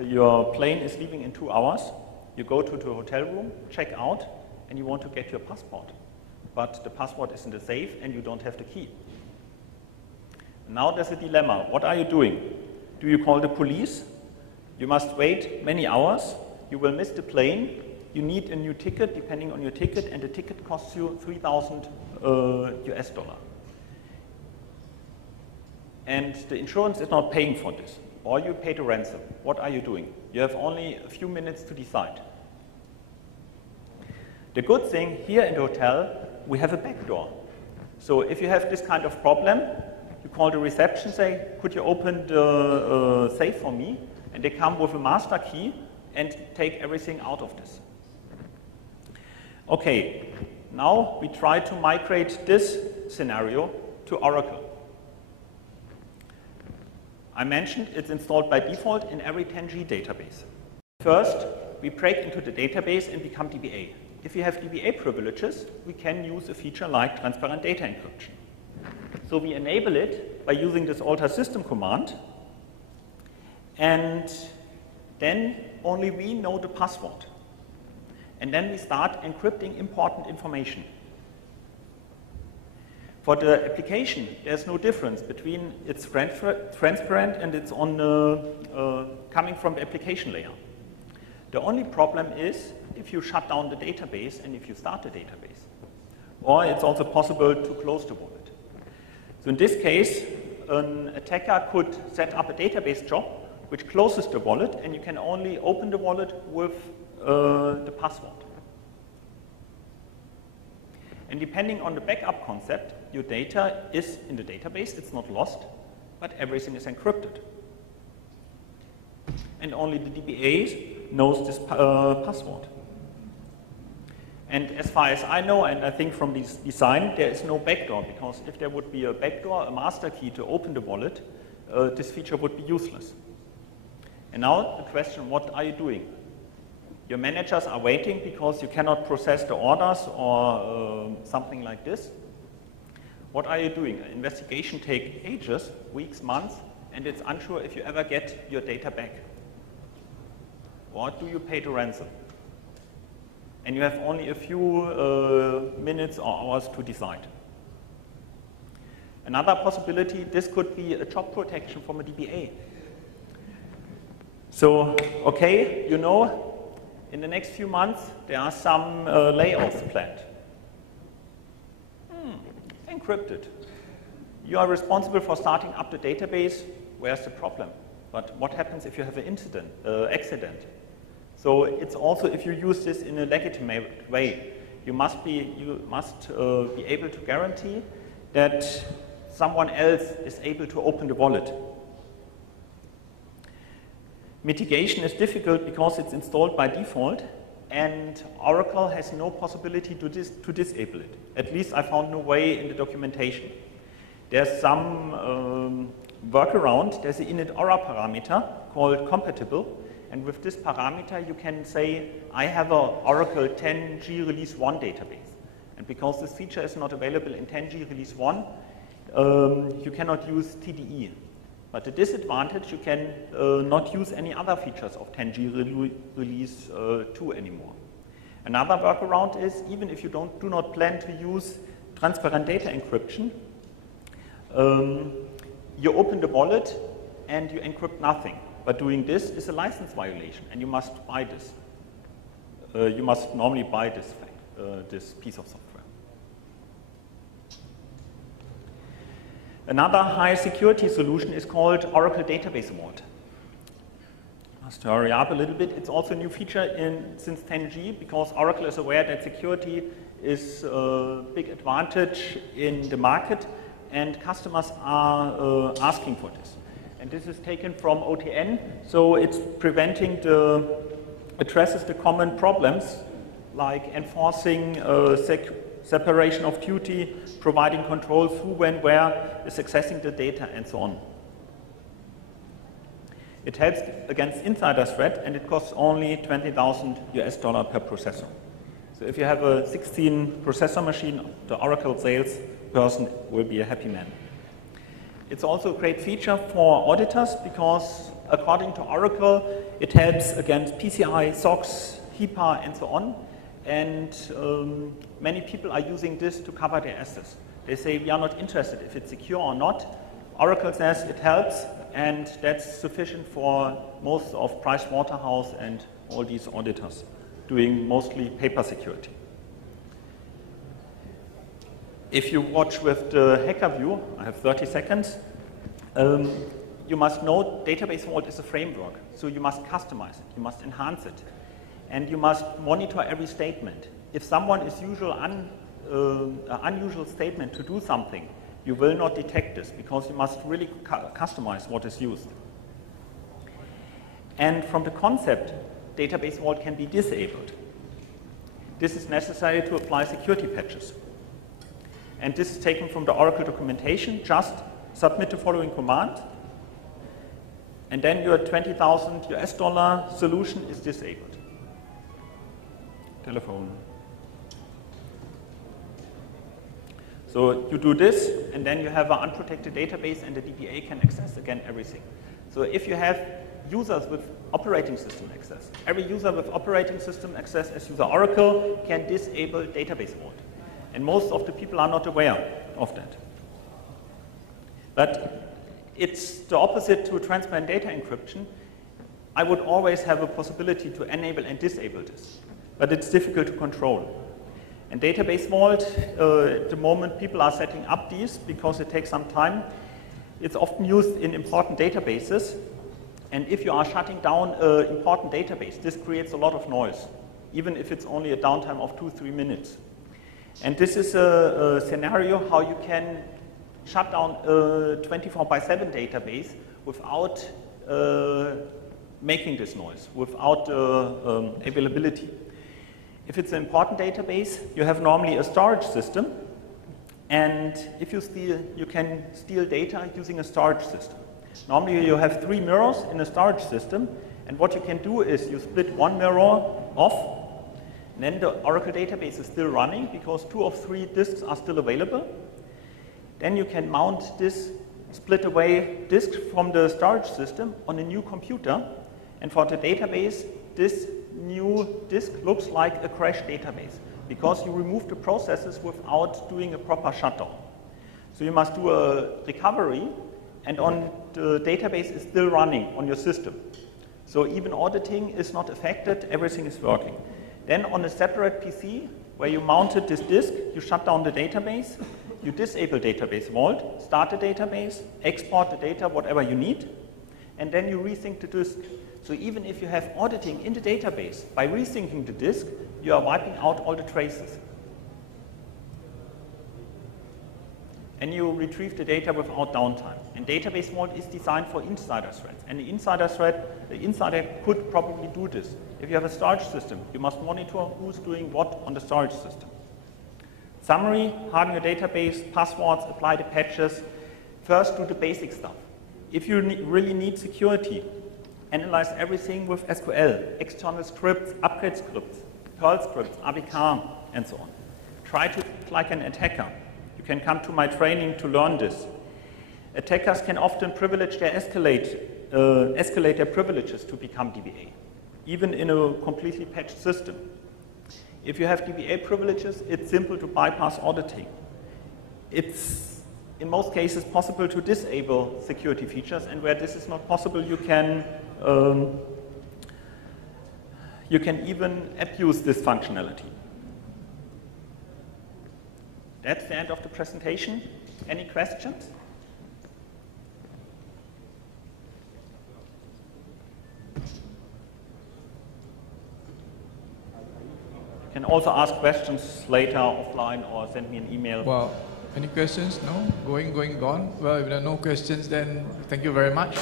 Your plane is leaving in 2 hours. You go to the hotel room, check out, and you want to get your passport. But the passport is in the safe and you don't have the key. Now there's a dilemma. What are you doing? Do you call the police? You must wait many hours. You will miss the plane. You need a new ticket depending on your ticket, and the ticket costs you 3,000 US dollar. And the insurance is not paying for this. Or you pay the ransom. What are you doing? You have only a few minutes to decide. The good thing, here in the hotel, we have a back door. So if you have this kind of problem, you call the reception, say, could you open the safe for me? And they come with a master key and take everything out of this. Okay, now we try to migrate this scenario to Oracle. I mentioned it's installed by default in every 10G database. First, we break into the database and become DBA. If you have DBA privileges, we can use a feature like transparent data encryption. So we enable it by using this alter system command, and then only we know the password. And then we start encrypting important information. For the application, there's no difference between it's transparent and it's on coming from the application layer. The only problem is if you shut down the database and if you start the database. Or it's also possible to close the wallet. So in this case, an attacker could set up a database job which closes the wallet, and you can only open the wallet with the password. And depending on the backup concept, your data is in the database, it's not lost, but everything is encrypted. And only the DBA knows this password. And as far as I know, and I think from this design, there is no backdoor, because if there would be a backdoor, a master key to open the wallet, this feature would be useless. And now the question, what are you doing? Your managers are waiting because you cannot process the orders or something like this. What are you doing? An investigation takes ages, weeks, months, and it's unsure if you ever get your data back. Or do you pay the ransom? And you have only a few minutes or hours to decide. Another possibility, this could be a job protection from a DBA. So, okay, you know, in the next few months, there are some layoffs planned. Encrypted. You are responsible for starting up the database. Where's the problem? But what happens if you have an incident, accident? So it's also, if you use this in a legitimate way, you must be able to guarantee that someone else is able to open the wallet. Mitigation is difficult because it's installed by default, and Oracle has no possibility to disable it. At least I found no way in the documentation. There's some workaround. There's an init aura parameter called compatible, and with this parameter you can say, I have an Oracle 10G release 1 database. And because this feature is not available in 10G release 1, you cannot use TDE. But the disadvantage, you can not use any other features of 10G release 2 anymore. Another workaround is, even if you do not plan to use transparent data encryption, you open the wallet and you encrypt nothing. But doing this is a license violation, and you must buy this. You must normally buy this piece of software. Another high security solution is called Oracle Database Vault. Just to hurry up a little bit, it's also a new feature since 10G, because Oracle is aware that security is a big advantage in the market, and customers are asking for this. And this is taken from OTN, so it's addresses the common problems like enforcing separation of duty, providing control who, when, where is accessing the data, and so on. It helps against insider threat, and it costs only 20,000 US dollar per processor. So if you have a 16 processor machine, the Oracle sales person will be a happy man. It's also a great feature for auditors, because according to Oracle, it helps against PCI, SOX, HIPAA, and so on. And many people are using this to cover their assets. They say, we are not interested if it's secure or not. Oracle says it helps, and that's sufficient for most of Pricewaterhouse and all these auditors doing mostly paper security. If you watch with the hacker view, I have 30 seconds, you must know Database Vault is a framework, so you must customize it, you must enhance it, and you must monitor every statement. If someone is an unusual statement to do something, you will not detect this because you must really customize what is used. And from the concept, Database Vault can be disabled. This is necessary to apply security patches. And this is taken from the Oracle documentation. Just submit the following command, and then your $20,000 solution is disabled. Telephone. So you do this, and then you have an unprotected database, and the DBA can access again everything. So if you have users with operating system access, every user with operating system access as user Oracle can disable Database Vault. And most of the people are not aware of that. But it's the opposite to transparent data encryption. I would always have a possibility to enable and disable this, but it's difficult to control. And Database Vault, at the moment people are setting up these because it takes some time. It's often used in important databases, and if you are shutting down an important database, this creates a lot of noise, even if it's only a downtime of 2-3 minutes. And this is a scenario how you can shut down a 24/7 database without making this noise, without availability. If it's an important database, you have normally a storage system, and if you steal, you can steal data using a storage system. Normally you have 3 mirrors in a storage system, and what you can do is you split one mirror off, and then the Oracle database is still running because 2 of 3 disks are still available. Then you can mount this split away disk from the storage system on a new computer, and for the database, this new disk looks like a crashed database because you remove the processes without doing a proper shutdown. So you must do a recovery, and on the database is still running on your system. So even auditing is not affected, everything is working. Then on a separate PC, where you mounted this disk, you shut down the database, you disable Database Vault, start the database, export the data, whatever you need, and then you resync the disk. So even if you have auditing in the database, by resyncing the disk, you are wiping out all the traces. And you retrieve the data without downtime. And Database Vault is designed for insider threats. And the insider could probably do this. If you have a storage system, you must monitor who's doing what on the storage system. Summary, harden your database, passwords, apply the patches. First, do the basic stuff. If you really need security, analyze everything with SQL, external scripts, upgrade scripts, Perl scripts, ABK, and so on. Try to think like an attacker. You can come to my training to learn this. Attackers can often privilege their escalate their privileges to become DBA, even in a completely patched system. If you have DBA privileges, it's simple to bypass auditing. It's, in most cases, possible to disable security features, and where this is not possible, you can even abuse this functionality. That's the end of the presentation. Any questions? You can also ask questions later offline or send me an email. Well, any questions? No? Going, gone? Well, if there are no questions, then thank you very much.